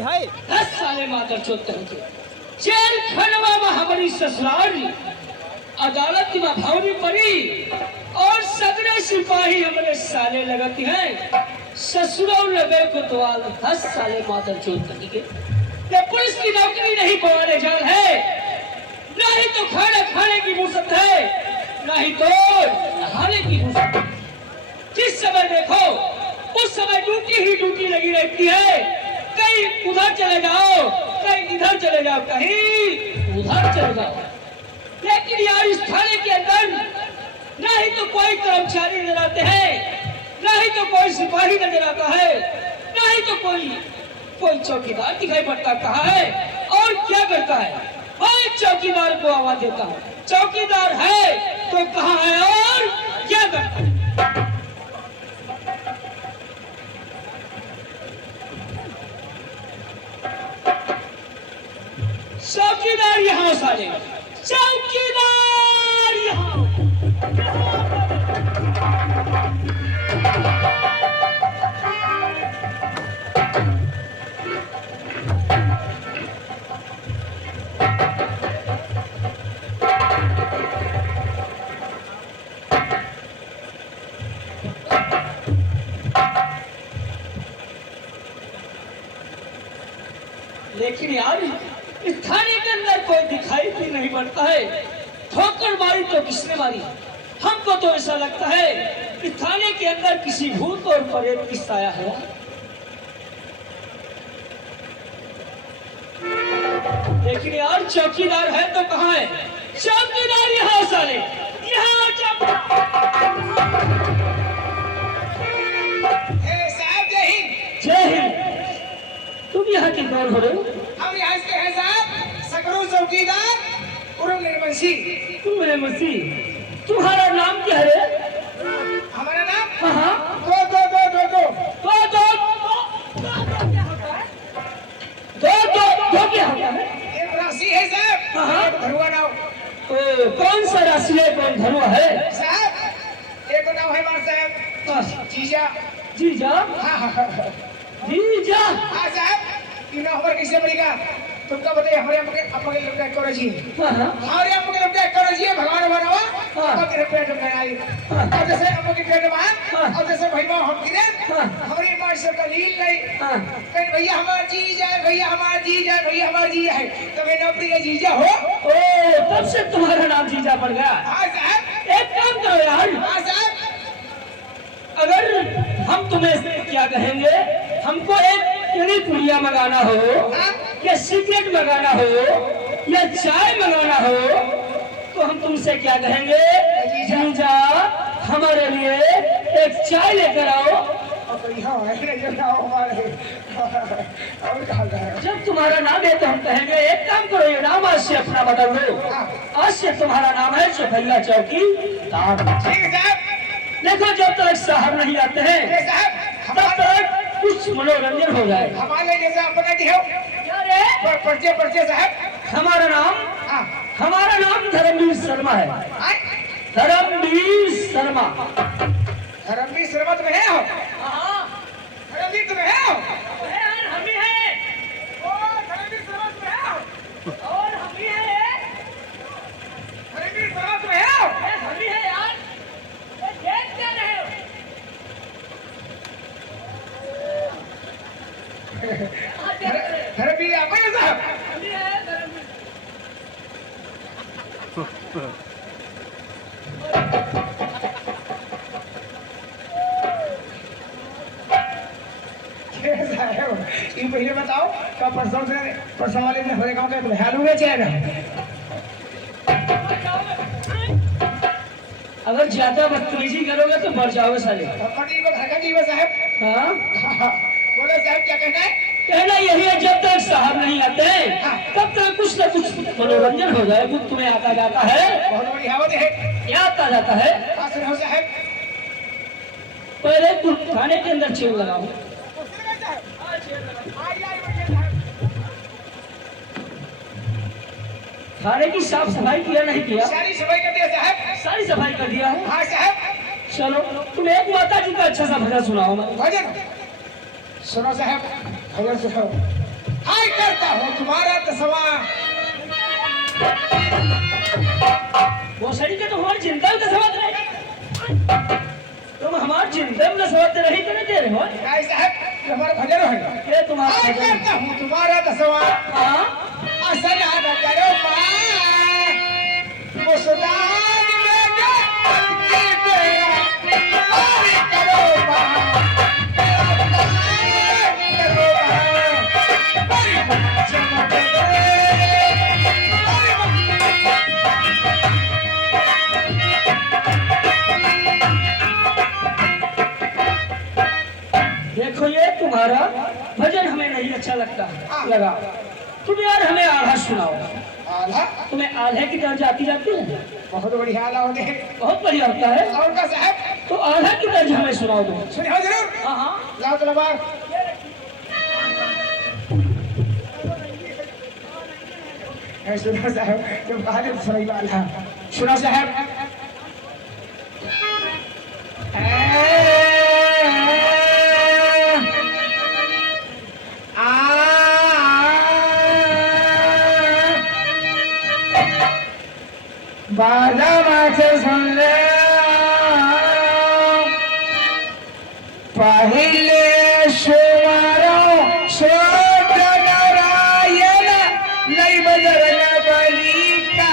की है? 10 साले मादर चोत के जेल खनवा में हमारी ससुराल अदालत में भावनी पड़ी और सगरे सिपाही हमारे साले लगती हैं। ससुराल लगे कोतवाल 10 साले मादर चोत के ये पुलिस की नौकरी नहीं पवाने जान है, नहीं तो खाना खाने की फुर्सत है, नहीं तो नहाने की फुर्सत। जिस समय देखो उस समय ड्यूटी ही ड्यूटी लगी रहती है। कहीं उधर चले जाओ, कहीं इधर चले जाओ, कहीं उधर चले जाओ। लेकिन यार इस थाने के अंदर ना ही तो कोई कर्मचारी नजर आते हैं, ना ही तो कोई सिपाही नजर आता है, ना ही तो कोई चौकीदार दिखाई पड़ता। कहाँ है और क्या करता है? मैं चौकीदार को आवाज देता हूँ, चौकीदार है तो कहाँ है और क्या करता है? चौकीदार यहाँ साले, चौकीदार यहाँ। लेकिन यार इस थाने के अंदर कोई दिखाई भी नहीं पड़ता है। ठोकर मारी तो किसने मारी? हमको तो ऐसा लगता है कि थाने के अंदर किसी भूत और प्रेत की साया है। लेकिन यार चौकीदार है तो कहाँ है? चौकीदार यहाँ साले, यहाँ साहब जय हिंद। जय हिंद। तुम यहाँ की कौन हो रहे हो? हम यहाँ के हैं साहब सकरू चौकीदार उर्फ निर्वंशी। तुम निर्वंशी, तुम्हारा नाम क्या है? हमारा नाम? हाँ हाँ। दो दो दो दो दो दो क्या होता है? एक राशि है साहब। हाँ। धरुआ नाव। कौन सा राशि है, कौन धरुआ है? साहब एक नाम है हमारा साहब जीजा। जीजा? हाँ हाँ जीजा? हाँ साहब ये नाम हमारे कैसे पड़ेगा तुमका बताइए। हमारे अपने लोग एक करो जी। हाँ हाँ। हमारे अपने लोग एक करो जी भगवान बनावा। हाँ। अपने पेट में आई और जैसे अपने पेट में और जैसे भैया हम गिरे हमारी मां से दलील नहीं। कहीं भैया हमारा जीजा है, भैया हमारा जीजा है, भैया हमारा जीजा है तो मैं ना प्रिय जीजा हो। ओ तब से तुम्हारा नाम जीजा पड़ गया। हाँ साहब। एक काम करो यार। हाँ साहब। अगर हम तुम्हें क्या कहेंगे, हमको एक केड़ी पुड़िया मंगाना हो या सिगरेट मंगाना हो या चाय मंगाना हो तो हम तुमसे क्या कहेंगे? जीजा हमारे लिए एक चाय लेकर आओ। जब तुम्हारा नाम है तो हम कहेंगे एक काम करो, ये नाम आज से अपना बदल लो। आज से तुम्हारा नाम है चौखैया चौकी। देखो जब तक साहब नहीं आते हैं तब तक कुछ मनोरंजन हो जाए। हमारे जैसा अपना पर्चे साहब। हमारा नाम धर्मवीर शर्मा है। धर्मवीर शर्मा। धर्मवीर शर्मा तुम्हें है हो? धर्मवीर तुम्हें है हो? हम ही है। धर्मवीर शर्मा तुम्हें है हो? और हम ही है। धर्मवीर शर्मा तुम्हें है हो? हम ही है यार। देख क्या रहे हो? धर्मवीर अपने साहब। हम ही है धर्मवीर। ये पहले बताओ कब परसों वाले दिन हमारे गांव का तुम हाल हुए चाहे ना? अगर ज्यादा बदतमीजी करोगे तो मर जाओगे साले। पटी को धक्का दी साहब। हाँ बोलो साहब क्या कहना है? कहना यही है जब तक साहब नहीं आते तब तक कुछ न कुछ मनोरंजन हो जाए। कुछ तुम्हें आता जाता है? बहुत बड़ी हावत है। क्या आता जाता है? सुनो साहब पहले तुम खाने के अंदर चेन लगाओ। थाने की साफ सफाई किया नहीं किया? सारी सफाई कर दिया साहब। सारी सफाई कर दिया है। हाँ साहब। चलो तुम एक माता जी का अच्छा सा भजन सुनाओ। भजन सुनो साहब, भजन सुनो। हो तुम्हारा दसवा वो सड़ी के तो हमारी चिंता में दसवात रहे तुम हमारी चिंता में दसवात रही तो नहीं दे रहे हो गाय साहब हमारा भजन है ये तुम्हारा आज भजन। करता हूँ तुम्हारा दसवा हाँ असल आना करो माँ मुसलमान में जो अटके तेरा और करो माँ करो माँ बड़ी चमक दे देखो ये तुम्हारा भजन हमें नहीं अच्छा लगता लगा तुम यार हमें आल्हा सुनाओ आला तुम्हें आल्हे की तरह जाती जाती है बहुत बढ़िया आला होने बहुत बढ़िया होता है और का साहब तो आल्हा की तरह हमें सुनाओ तुम सुनिए हो जरूर हाँ हाँ लाओ तो लबा सुनो साहब तुम कहा नहीं सुनाई वाला सुनो साहब बाजा माचे सुन ले पहले शुमारो सोट नारायण नहीं बदलना बलि का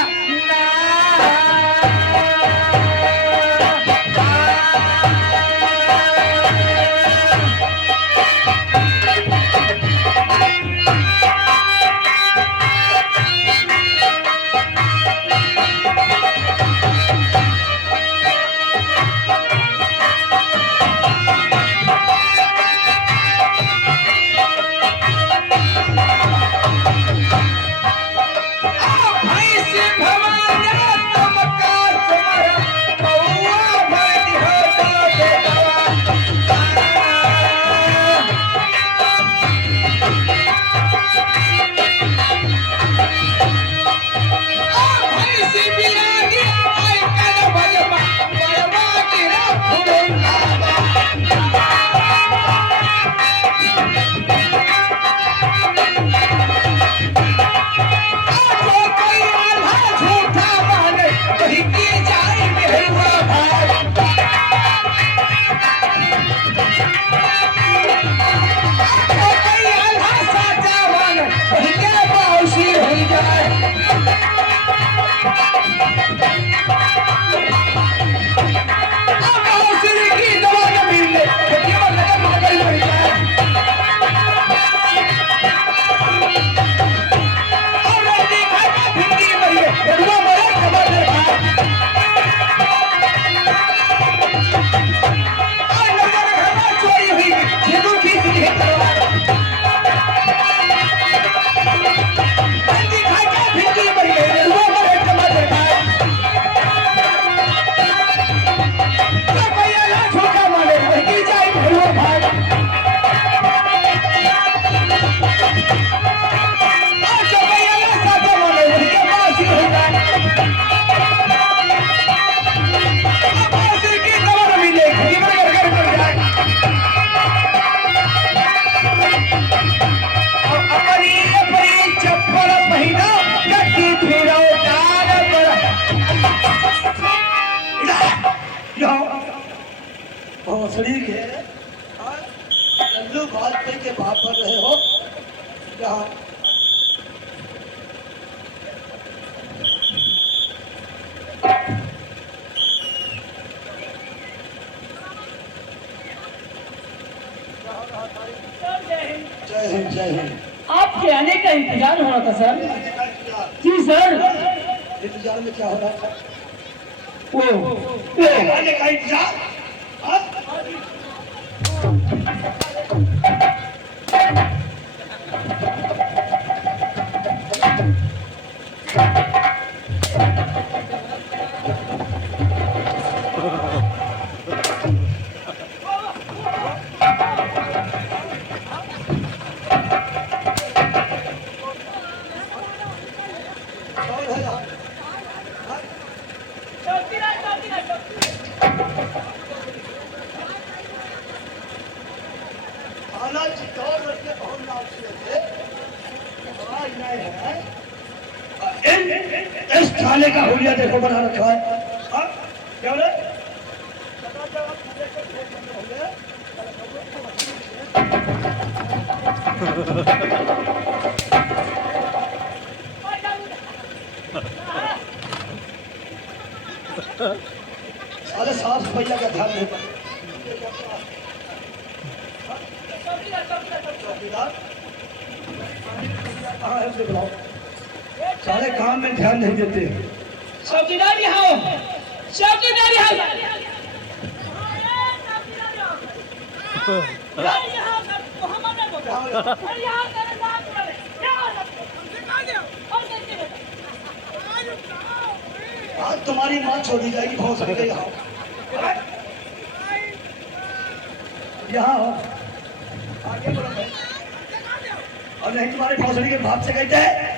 भोसड़ी के लल्लू भाजपा के बात कर रहे हो यहाँ जय हिंद जय हिंद। आपके आने का इंतजार हो रहा था सर जी सर इंतजार में क्या हो रहा था? वो आने का इंतजार? हाँ? कौन है यहाँ? हाँ? आना चाहिए। इस थाले का हुलिया देखो बना रखा है। हाँ? क्या बोले? अरे साफ सफाइया का ध्यान नहीं पड़ा। चौकीदार कहाँ है उसे बुलाओ। सारे काम में ध्यान नहीं देते। चौकीदार यहाँ हो, चौकीदार यहाँ आज तुम्हारी माँ छोड़ी जाएगी बहुत सारे यहाँ यहाँ हो। आगे बढ़ो भाई। और नहीं तुम्हारे भोसड़ी के बाप से कहते हैं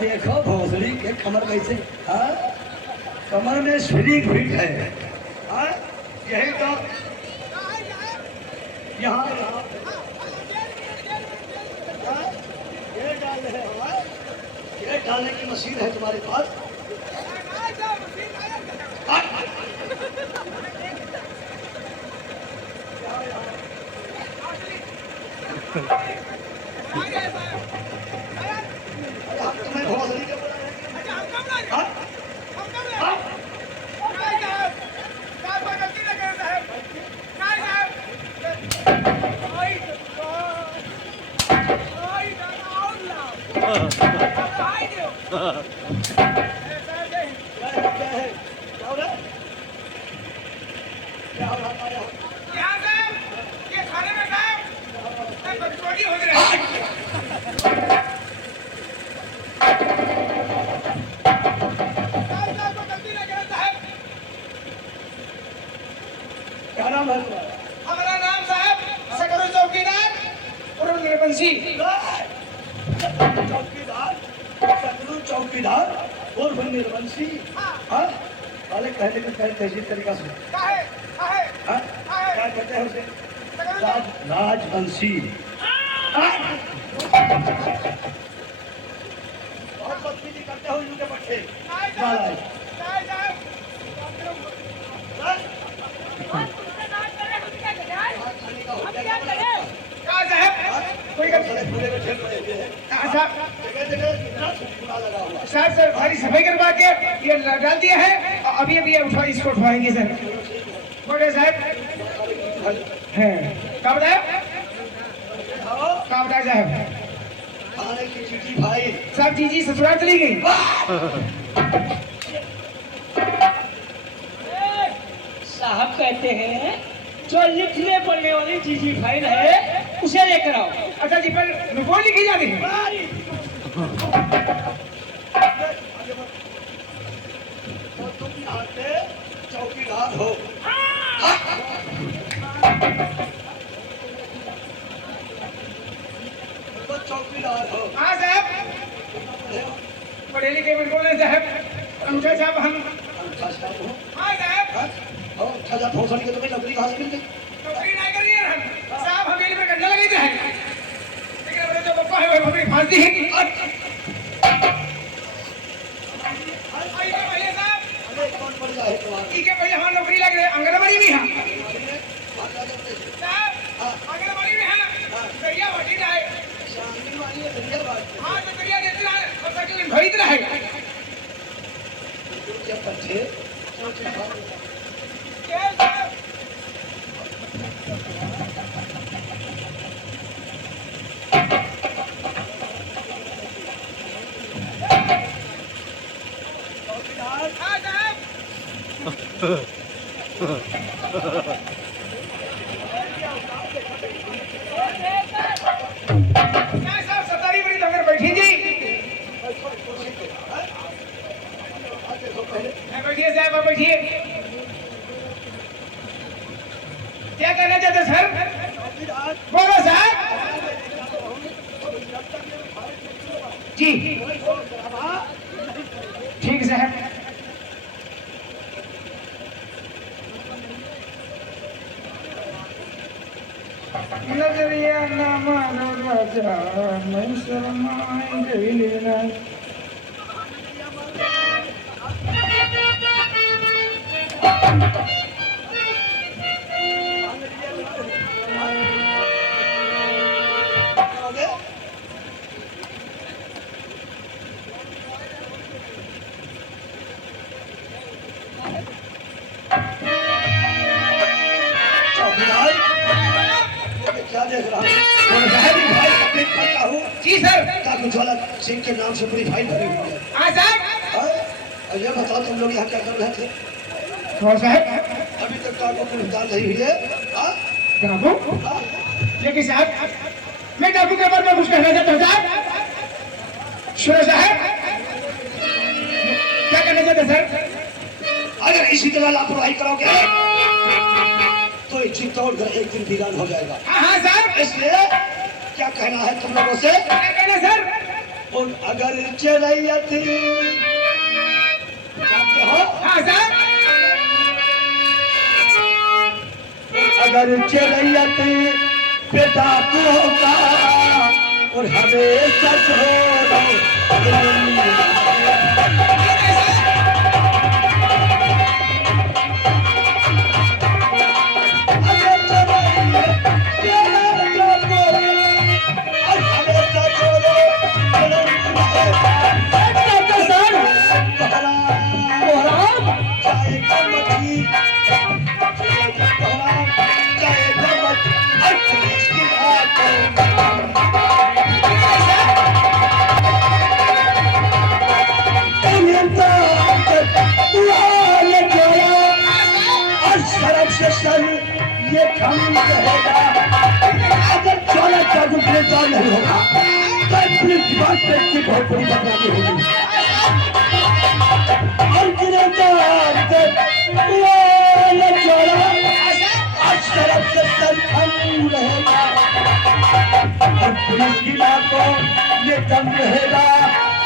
देखो भोसड़ी के कमर कैसे। हाँ? कमर में स्प्रिंग फिट है। हाँ? यही तो यहाँ हाँ? ये डाल रहे हो। हाँ? ये डालने की मशीन है तुम्हारे पास। हाँ? तुम्हें भोसड़ी के बोला है। हाँ? हाँ? क्या हो रहा है? क्या हो रहा है? क्या नाम है तुम्हारा? हमारा नाम साहब सकरो चौकीदार और निर्बंशी। चौकीदार शत्रु चौकीदार और निर्वंशी। हाँ? वाले कहने का तहजीब तरीका से। हाँ? क्या कहते हैं उसे? राजवंशी। हाँ? बहुत बदतमीजी करते हो इनके पट्टे। नालायक। हाँ? कोई सर भारी सफाई करवा के ये डाल दिया है। अभी अभी इसको उठवाएंगे सर। बोले साहब है क्या बताया साहब? थाने की चिट्ठी भाई। साहब जी ससुराल चली गई। साहब कहते हैं जो लिखने पढ़ने वाली जीजी फाइल है उसे लेकर आओ। अच्छा जी पर रिपोर्ट लिखी जाती है। तो तुम यहाँ के चौकीदार हो। तो चौकीदार हो। हाँ साहब पढ़े लिखे में बोले साहब अंगूठा साहब हम। अच्छा साहब हो। हाँ साहब और खजा भोसड़ी के तुम्हें नौकरी कहाँ से मिल गई? नौकरी नहीं करी है हम साहब। हवेली में गंजा लगी है लेकिन अपने जो पप्पा है वो हमें फांसी है। अरे कौन पड़ जाए तुम्हारा? ठीक है भैया हमारी नौकरी लग रही है आंगनबाड़ी में है साहब। आंगनबाड़ी में है दरिया भटी रहा है। हाँ जो दरिया देते रहे और साइकिल भरी रहे। जब बच्चे साहब सतारी बड़ी तो अंदर बैठी जी। बैठिए साहब आप बैठिए। क्या कहना चाहते सर? बोलो साहब। जी ठीक साहब। नजरिया ना मानो राजा मैं शरणाई गइलेना। क्या देख रहा हूँ? भाई अपने खाता हूँ। जी सर। काकुज्वाला सिंह के नाम से पूरी फाइल भरी हुई है। हाँ साहब। और ये बताओ तुम लोग यहाँ क्या कर रहे थे? कौन साहब? अभी तक काको की गिरफ्तार नहीं हुई है। डाकू? लेकिन साहब मैं डाकू के बारे में कुछ कहना चाहता हूँ साहब। सुनो साहब, क्या कहना चाहते सर? अगर इसी तरह लापरवाही करोगे तो ये चित्तौड़ घर एक दिन वीरान हो जाएगा। हाँ हाँ साहब। इसलिए क्या कहना है तुम लोगों से? क्या कहना सर? और अगर चलैया थी जानते हो? हाँ साहब। अगर चलैया थी बेटा होगा और हमेशा ये काम रहेगा। अगर 14 जागरूक गिरफ्तार नहीं होगा तो पुलिस विभाग पे इसकी बहुत बड़ी बदनामी होगी। और गिरफ्तार शराब से सर खाली रहेगा और पुलिस की बात को ये दम रहेगा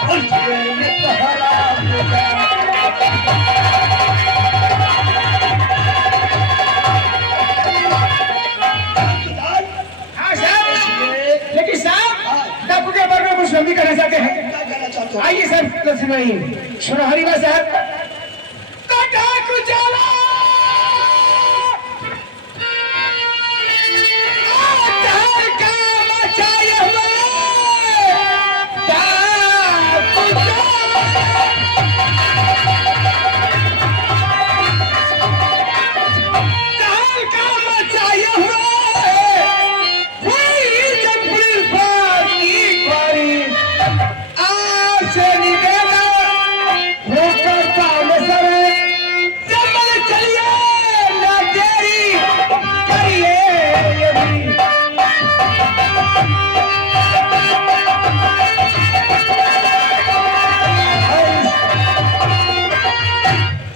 और ये पहरा होगा। लेकिन साहब डाकू के बारे में कुछ हम भी कहना चाहते हैं। आइए सर तो सुनाइए। सुनो हरिवा साहब। तो डाकू चला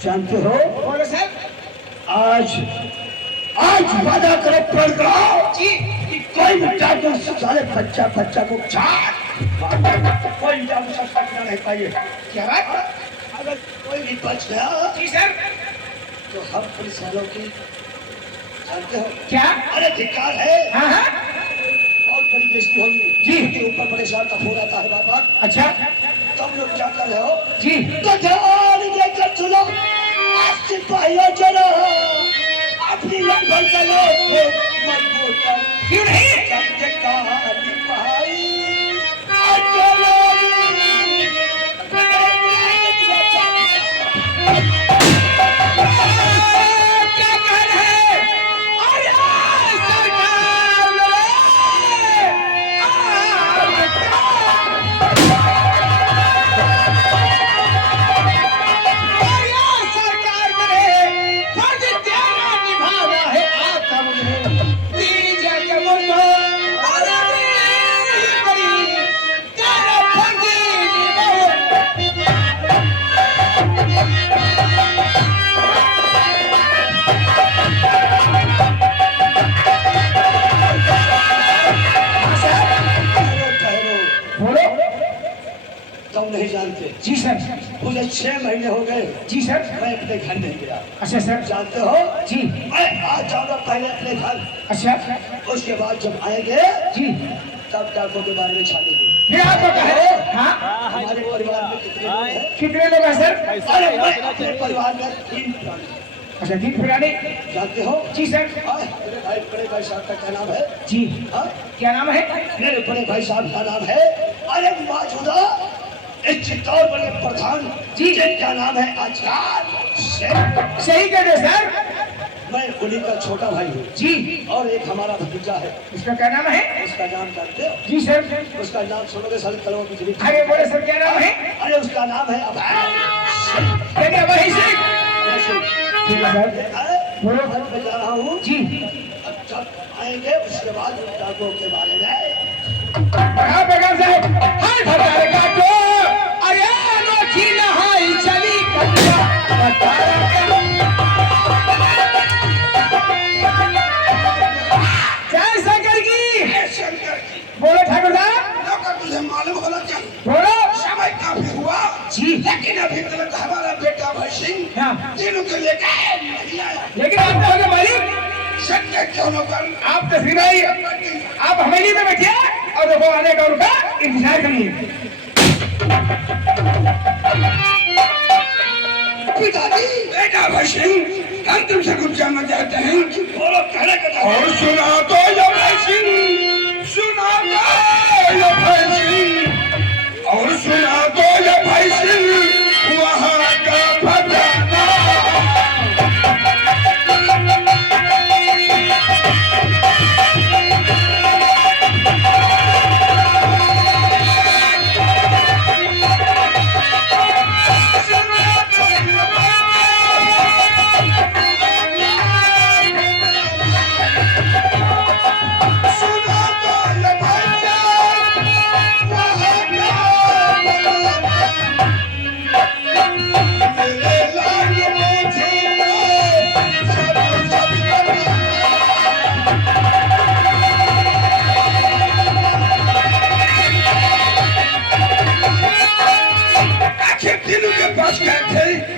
जानते हो? बोलो सर। आज वादा करो प्रण करो जी कि कोई भी जादू साले बच्चा को कोई जादू से पकड़ा नहीं पाइए। क्या बात? अगर कोई भी बच गया जी सर। तो हम पुलिस वालों की जानते हो क्या? अरे धिक्कार है। हाँ हाँ बहुत बड़ी बेइज्जती होगी जी। के ऊपर परेशान का हो रहता है बाबा। अच्छा तुम लोग क्या कर रहे हो? जी। तो ध्यान देकर सुनो। सिपाहियों चलो अपनी लगभग करो मजबूत कर। क्यों नहीं? क्या कह रहे हैं? अरे सरकार फर्ज तेरा निभाना है। आता मुझे दीजिए के मुझको अरे तेरा फर्ज बोलो। तुम नहीं जानते जी सर। मुझे 6 महीने हो गए जी सर। मैं अपने घर नहीं गया। अच्छा सर। जानते हो? जी। मैं आज जाऊंगा पहले अपने घर। अच्छा उसके बाद जब आएंगे जी सब डाकों के बारे में छानेंगे। फिर आपको कहे हाँ हमारे परिवार में कितने लोग हैं? कितने लोग हैं सर? अरे मैं अपने परिवार में 3 प्राणी। अच्छा 3 पुराने जानते हो? जी सर। मेरे भाई बड़े भाई साहब का क्या नाम है? जी हाँ? क्या नाम है? मेरे बड़े भाई साहब का नाम है अरे मौजूदा इस चित्तौड़ बड़े प्रधान जी जिनका नाम है आचार्य शेख। सही कह रहे सर। मैं उन्हीं का छोटा भाई हूँ जी और एक हमारा भतीजा है। उसका क्या नाम है? उसका नाम जानते हो? जी सर। उसका नाम सुनोगे सारी कलमों की जमीन। आगे बोले सर क्या नाम है? अरे उसका नाम है अभय क्या वही सिंह? ठीक है सर। बोलो घर पे जा रहा हूँ जी अब जब आएंगे उसके बाद उन डाकों के बारे में बड़ा बेगम साहब हाय भटारे का तो अरे अनोखी नहाई चली कन्या भटारे के जय शंकर की बोलो ठाकुर साहब तुझे मालूम होना चाहिए बोलो समय काफी हुआ जी लेकिन अभी तक हमारा बेटा भाई सिंह हाँ तीनों के लेकर नहीं आया। लेकिन आप कहोगे मालिक सत्य क्यों न कर आप तस्वीर भाई आप हवेली में बैठिए और देखो आने का उनका इंतजार करिए। पिताजी बेटा भाई सिंह हम तुमसे कुछ जानना चाहते हैं। बोलो कहने का और सुना तो ये भाई सिंह सुना तो ये भाई सिंह और सुना तो ये भाई सिंह वहाँ का फटाना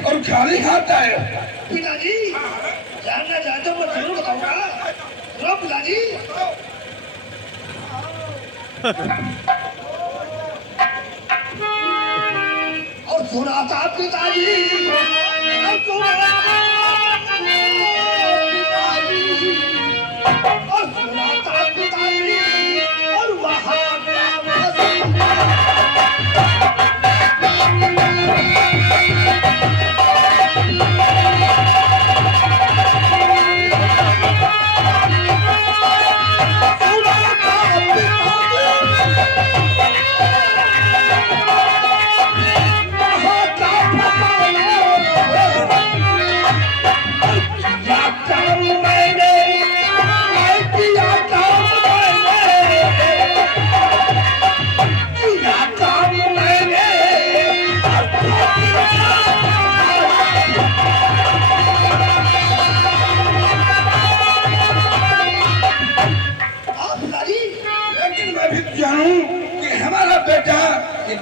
और खाली हाथ आए। पिताजी जानना चाहते हो मैं जरूर बताऊंगा। लो पिताजी और सुना था पिताजी और सुना था पिताजी और वहाँ का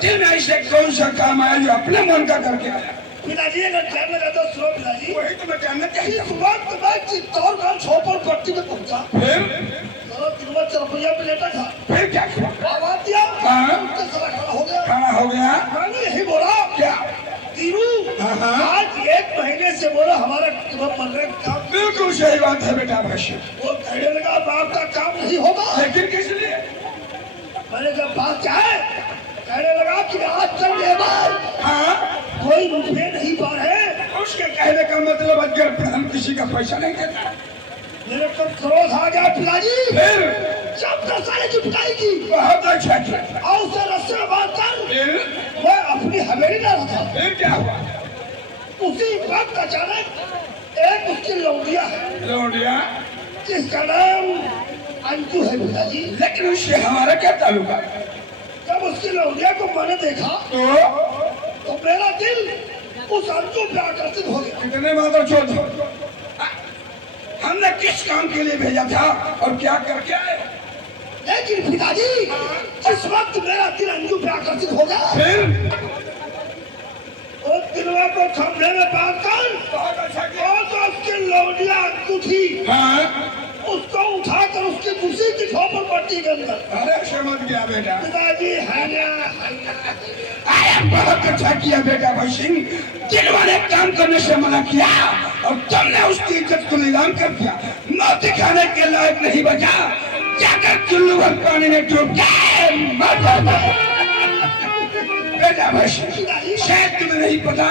दिन ऐसे कौन सा काम आया जो अपने मन का करके आया। पिताजी अगर जानना चाहते हो सुनो पिताजी। वही तो मैं जानना चाहिए। इस वक्त मैं चित्तौड़ गांव छोपर पट्टी में पहुंचा। फिर दिनवा चरपैया पे लेटा था। फिर क्या किया? आवाज दिया हाँ। उसके सारा खड़ा हो गया। खाना हो गया। मैंने यही बोला क्या तीनू आज 1 महीने से बोला हमारा मनरेगा काम। बिल्कुल सही बात है बेटा भाष्य। वो कहने लगा बाप का काम नहीं होगा। लेकिन किस लिए? मैंने जब बात चाहे कहने लगा कि आज कल लेबर हाँ कोई रुपये नहीं पा रहे। उसके कहने का मतलब अगर हम किसी का पैसा नहीं देता। मेरे को क्रोध आ गया पिताजी। फिर जब सारे की पिटाई की बहुत अच्छा किया। और उसे रस्से में बांधकर फिर मैं अपनी हवेली में रहा था। फिर क्या हुआ? उसी वक्त अचानक एक उसकी लौंडिया है लौंडिया जिसका नाम अंजू है पिताजी। लेकिन उससे हमारा क्या ताल्लुका? जब उसकी लौंडिया को मैंने देखा तो मेरा दिल उस अंजू पे आकर्षित हो गया। कितने मात्र चोट हो? हमने किस काम के लिए भेजा था और क्या करके आए? लेकिन पिताजी जिस वक्त मेरा दिल अंजू पे आकर्षित हो गया फिर उस दिलवा को खंभे में बांधकर बहुत अच्छा किया। और तो उसकी लौंडिया अंजू थी हाँ उसको उठाकर उसकी दूसरी की झोपड़ पट्टी के अंदर अरे ऐसे मत गया बेटा। पिताजी हैया अरे बहुत अच्छा किया बेटा भाई सिंह, जिन्होंने काम करने से मना किया और तुमने उसकी इज्जत को नीलाम कर दिया, मौत दिखाने के लायक नहीं बचा, जाकर चुल्लू भर पानी में डूब के मर जाता। बेटा भाई सिंह, शायद तुम्हें नहीं पता,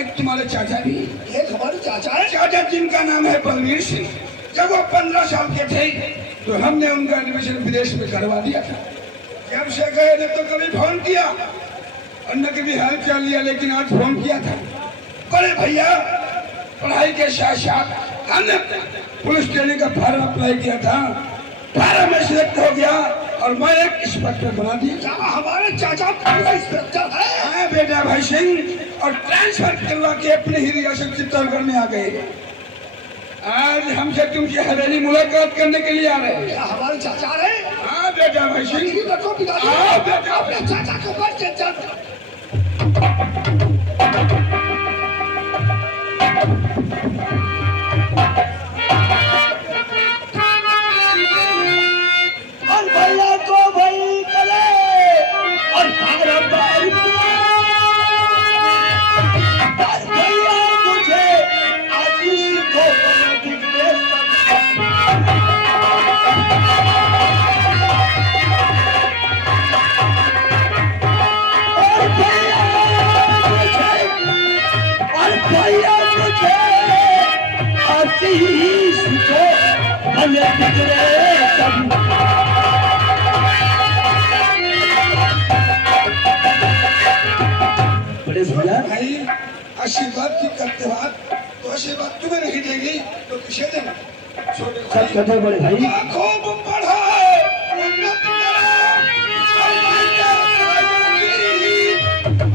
एक तुम्हारे चाचा भी, एक हमारे चाचा है चाचा जिनका नाम है बलवीर सिंह, जब वो 15 साल के थे तो हमने उनका एडमिशन विदेश में करवा दिया था। जब से गए ने तो कभी फोन किया और न कभी हाल चाल लिया, लेकिन आज फोन किया था। बड़े भैया, पढ़ाई के साथ साथ हमने पुलिस ट्रेनिंग का फॉर्म अप्लाई किया था, 12 में सिलेक्ट हो गया और मैं एक इंस्पेक्टर बना दिया। हमारे चाचा पुलिस इंस्पेक्टर है। हाँ बेटा भाई सिंह, और ट्रांसफर करवा के अपने ही रियासत चित्तौड़गढ़ में आ गए। आज हमसे तुमसे हवेली मुलाकात करने के लिए आ रहे हैं। क्या हमारे चाचा है? हाँ बेटा भाई सिंह, देखो पिताजी, हाँ, बेटा। अपने चाचा को बच के चल। और भैया को भाई करे और भागरा बाहर भैया मुझे आशीष को भैया मुझे आशीष को भले बिगड़े सब। बड़े भैया भाई आशीर्वाद की करते बात, तो आशीर्वाद तुम्हें नहीं देगी तो किसे देगा? छोटे सब कहते बड़े भाई खूब पढ़ो, उन्नत करो,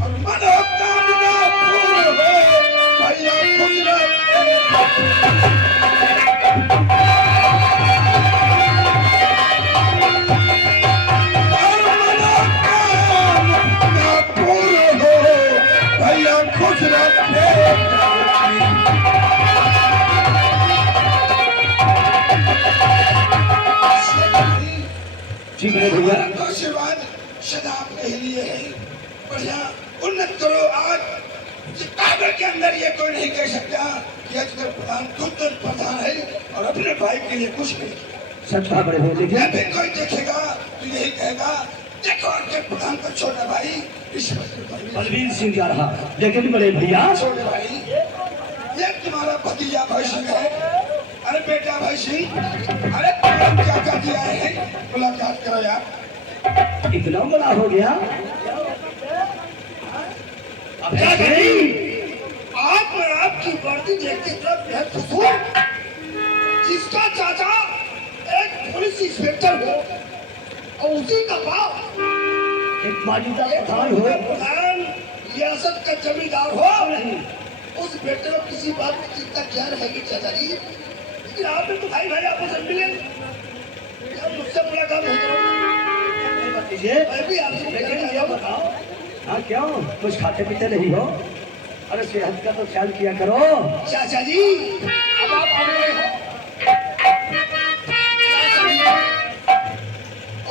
और मनोकामना पूर्ण हो, भैया खुश रहे। और मनोकामना पूर्ण हो, भैया खुश रहे। जी बड़े भैया आशीर्वाद सदा आपके ही लिए है। बढ़िया उन्नत करो। आज कागड़ के अंदर ये कोई नहीं कह सकता कि अजगर प्रधान खुद प्रधान है और अपने भाई के लिए कुछ नहीं किया। सच कहा बड़े भैया। देखिए या फिर कोई देखेगा तो यही कहेगा देखो अजगर प्रधान का छोटा भाई ईश्वर भाई। बलवीर सिंह जा रहा, लेकिन बड़े भैया छोटे भाई, ये तुम्हारा भतीजा भाई सिंह है। अरे बेटा भाई सिंह, अरे तुम्हारे चाचा जी आए हैं, मुलाकात करो यार। इतना बड़ा हो गया। अब क्या करें? आज मैं आपकी वर्दी देखते तरफ बेहद खुश हूँ। जिसका चाचा एक पुलिस इंस्पेक्टर हो और उसी का बाप एक मौजूदा प्रधान हो, प्रधान रियासत का जमींदार हो, उस बेटे को किसी बात की चिंता क्या रहेगी चाचा जी? लेकिन आपने तो भाई भाई आपस में मिले, क्या मुझसे मुलाकात नहीं करोगे? भतीजे मैं भी आपसे लेकिन मिलना ये चाहता हूँ। बताओ, हाँ क्यों कुछ खाते पीते नहीं हो? अरे सेहत का तो ख्याल किया करो। चाचा जी अब आप आ गए हो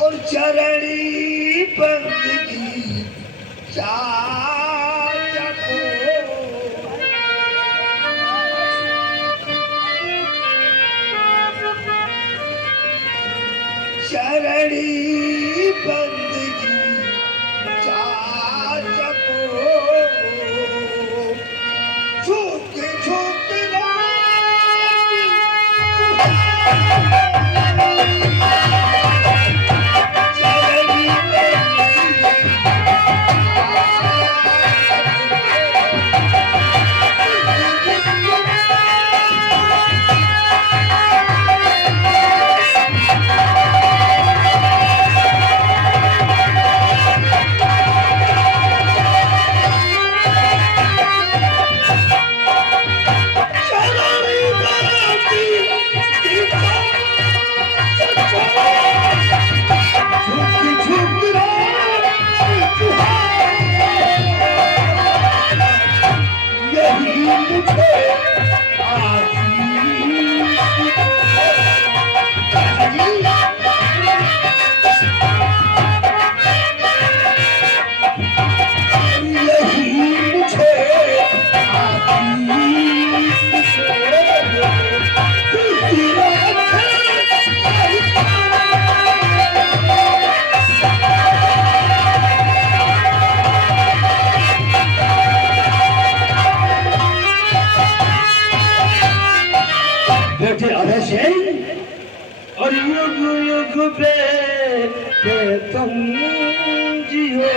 और चरणी बंदगी चाचा को चरणी बंदगी चाचा को झूठ झूठ चरणी बंदगी तुम जियो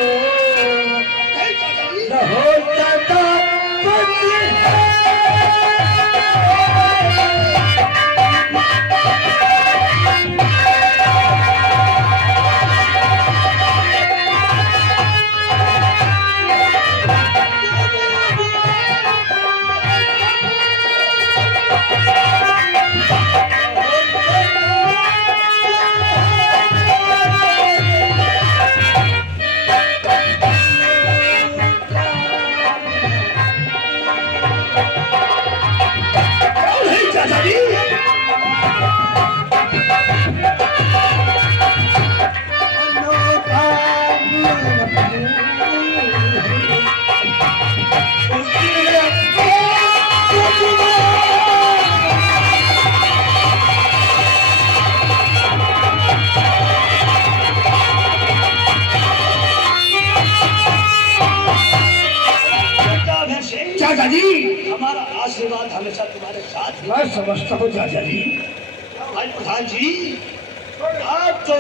नहीं चाचा जी रहो सदा नहीं चाचा जी चाचा जी हमारा आशीर्वाद हमेशा तुम्हारे साथ है। मैं समझता हूँ चाचा जी भाई प्रधान जी आप तो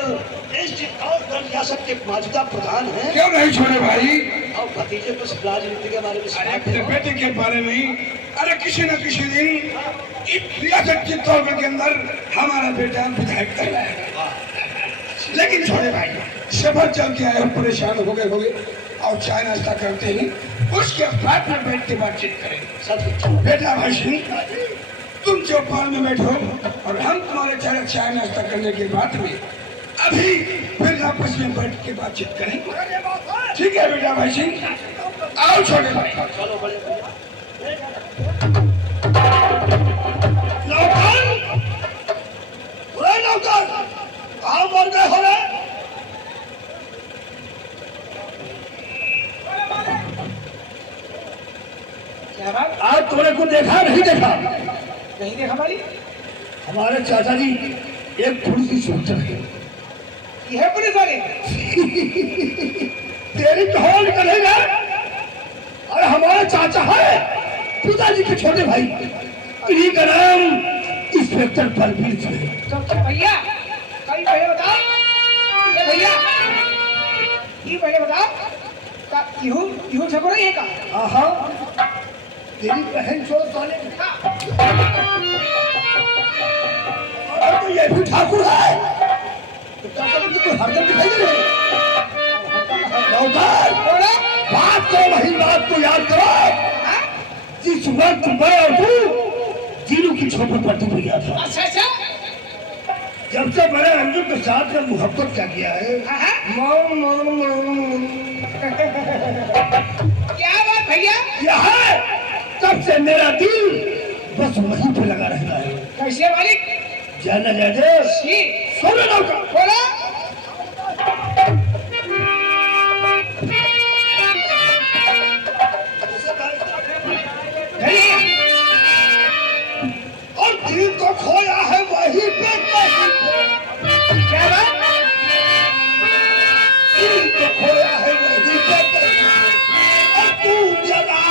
देश के और रियासत के मौजूदा प्रधान हैं क्यों नहीं छोड़े भाई और भतीजे कुछ राजनीति के बारे में अरे सुना अपने बेटे के बारे में अरे किसी न किसी दिन इस रियासत के तौर के अंदर हमारा बेटा विधायक कहलाएगा लेकिन छोड़े भाई सफर चल के आए हम परेशान हो गए और चाय नाश्ता करते ही उसके बाद में बैठ के बातचीत करेंगे सब बेटा भाई सिंह तुम चौपाल में बैठो और हम तुम्हारे चाहे चाय नाश्ता करने के बाद में अभी फिर आपस में बैठ के बातचीत करेंगे ठीक है बेटा भाई सिंह आओ छोटे भाई चलो बड़े नौकर ओए नौकर कहाँ मर गए हो रे क्या बात आज तुमने को देखा नहीं देखा नहीं देखा मालिक हमारे चाचा जी एक थोड़ी सी सोचते हैं ये है पुलिस वाले तेरी ढोल करेगा और हमारे चाचा है पिताजी के छोटे भाई इन्हीं का नाम इंस्पेक्टर बलबीर सिंह है तो भैया कभी पहले बताओ ये भैया ये पहले बताओ का यूं छपो ये का आहा तेरी बहन चोर साले और तो ये भी ठाकुर है तो चाचा जी तो हरदम दिखाई दे रहे नौकर बोलो बात को वही बात को याद करो हाँ? जिस वक्त मैं और तू जीरू की झोपड़पट्टी पे गया था अच्छा अच्छा जब से मैंने अंजू के साथ में मोहब्बत क्या किया है हाँ, हाँ? मौन, मौन, मौन। क्या बात भैया यह है तब से मेरा दिल बस वहीं पे लगा रहता है कैसे मालिक जाना जाए जी सोने नौकर बोलो और दिल तो खोया है वहीं पे कहीं पे। क्या बात दिल तो खोया है वहीं पे कहीं पे। और तू जरा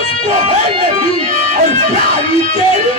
उसको है नहीं और प्यारी तेरी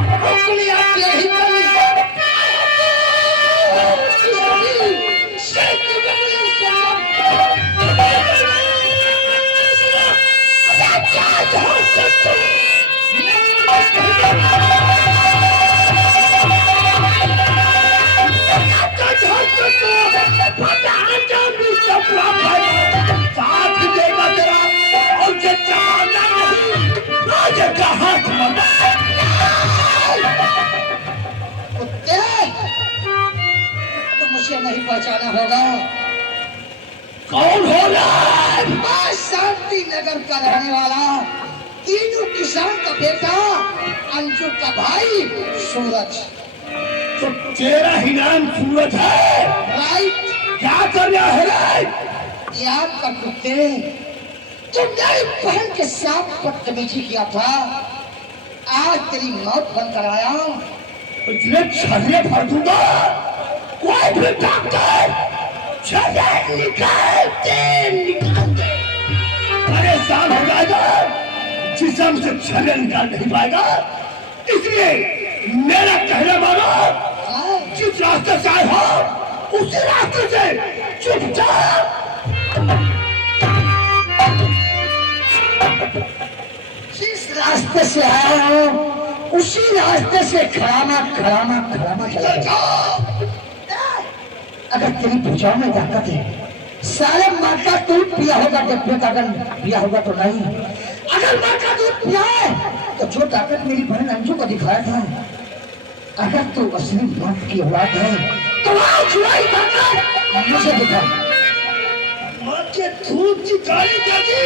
उसको है नहीं और प्यारी लड़ाई है नहीं पहचाना होगा। कौन होगा? मैं शांति नगर का रहने वाला तीनों किसान का बेटा अंजू का भाई सूरज। तो तेरा ही नाम सूरज है? राइट। क्या कर रहा है राइट? याद कर कुत्ते, तुमने बहन के साथ बदतमीजी किया था, आज तेरी मौत बनकर आया। तुझे छर्रे भर दूंगा। कोई भी डॉक्टर छर्रे निकाल दे। परेशान हो जाएगा, जिसम से छर्रे निकाल नहीं पाएगा। इसलिए मेरा कहना मानो, जिस रास्ते से आए हो उसी रास्ते से चुपचाप जिस रास्ते से आया हो उसी रास्ते से खड़ामा चला जाओ। अगर तेरी भुजाओं में ताकत है, सारे माँ का दूध पिया होगा तो पिया होगा तो नहीं। अगर माँ का दूध पिया है तो जो ताकत मेरी बहन अंजू को दिखाया था, अगर तू असली माँ की औलाद है तो ताकत मुझे दिखा। माँ के दूध की गाली जाती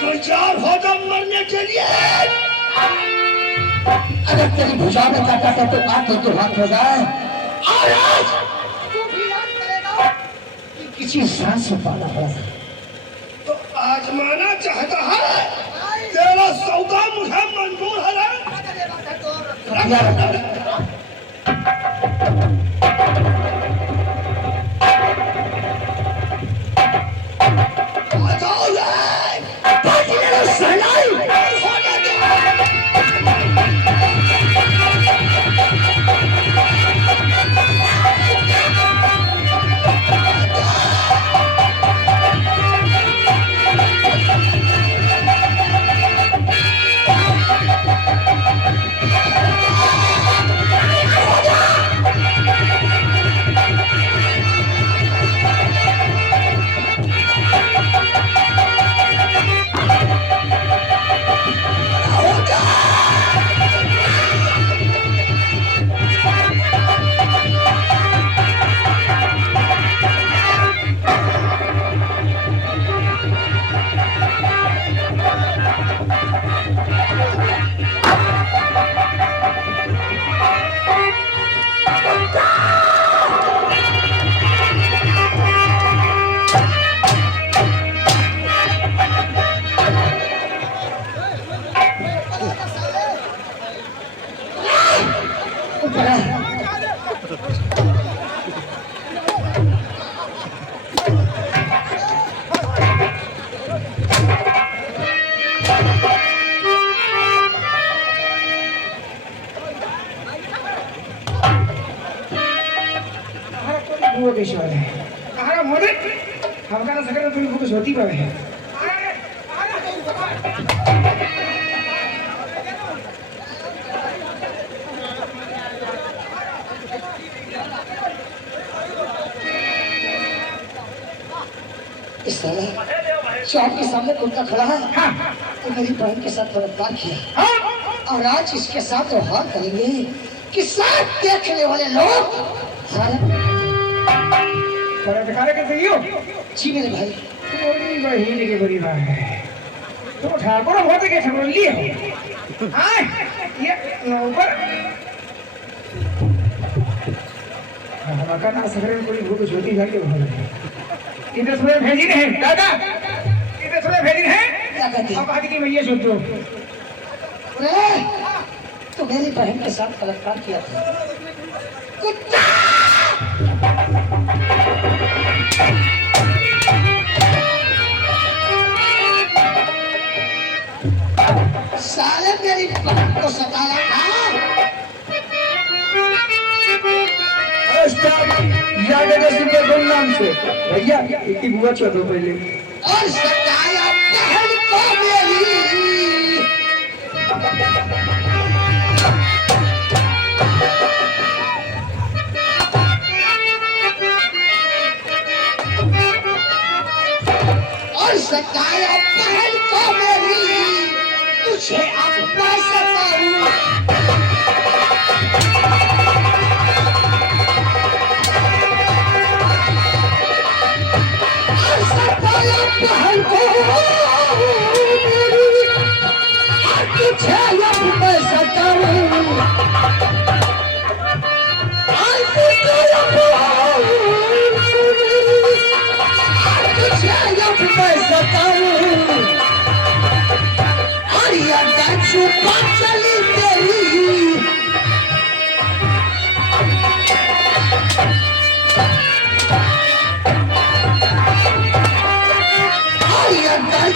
तैयार होगा मरने के लिए। अगर तेरी भुजा में ताकत है तो आके तो हाथ हो जाए और आज तू भी याद करेगा कि किसी सांस से पाला है तो आजमाना चाहता है। तेरा सौदा मुझे मंजूर है। वो पेशवर है कहां मोरे हम का सकल तुम फोकस होती पावे है इस तरह चौक के सामने कुत्ता खड़ा है तो मेरी बहन के साथ बलात्कार किया और आज इसके साथ व्यवहार करेंगे कि साथ देखने वाले लोग बलात्कार के सहियो जी मेरे भाई तुम्हारी बहन के बड़ी बात है तुम ठाकुर होते के ठाकुर लिए हो हां ये नंबर हम का ना सकल कोई भूख छोटी घर के हो इधर सुबह भेजी है दादा इधर सुबह भेजी है क्या कहती अब आगे की भैया सुन दो तो मेरी बहन के साथ बलात्कार किया था कुत्ता साले मेरी बहन को सताया था नाम से भैया इतनी बुआ चलो पहले और सताया बहन को मेरी और सताया बहन को मेरी तुझे अब मैं सताऊं बहन को तुझे अब मैं सताऊं तुझे अब मैं सताऊं और ये छुपा चली तेरी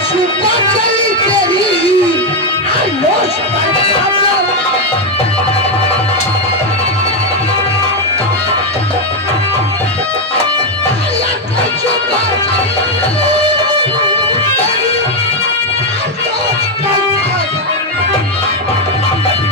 छुपा चली तेरी आलोच पर छुपा चली तेरी आलोच पर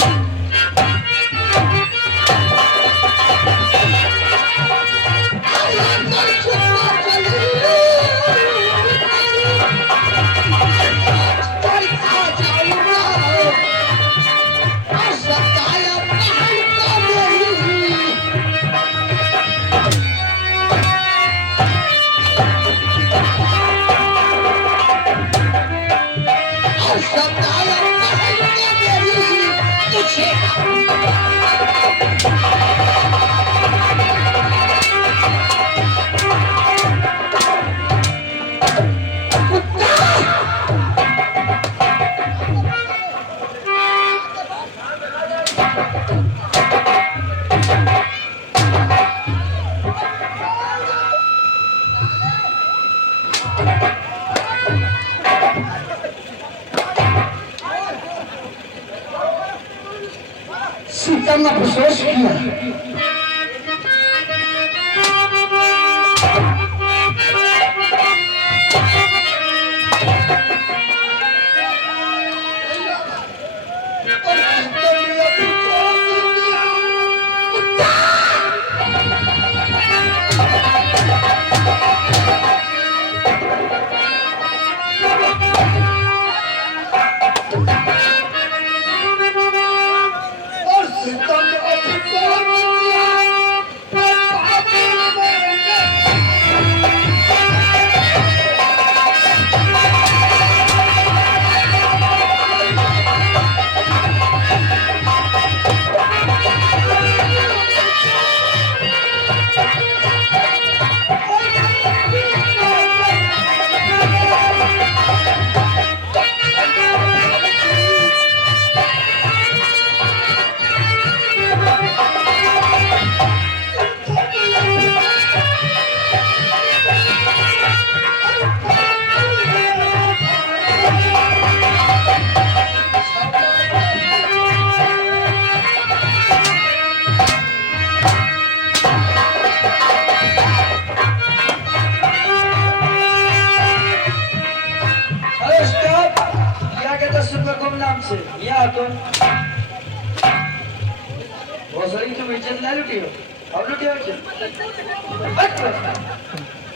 इज्जत ना लुटियो और लुटियो बस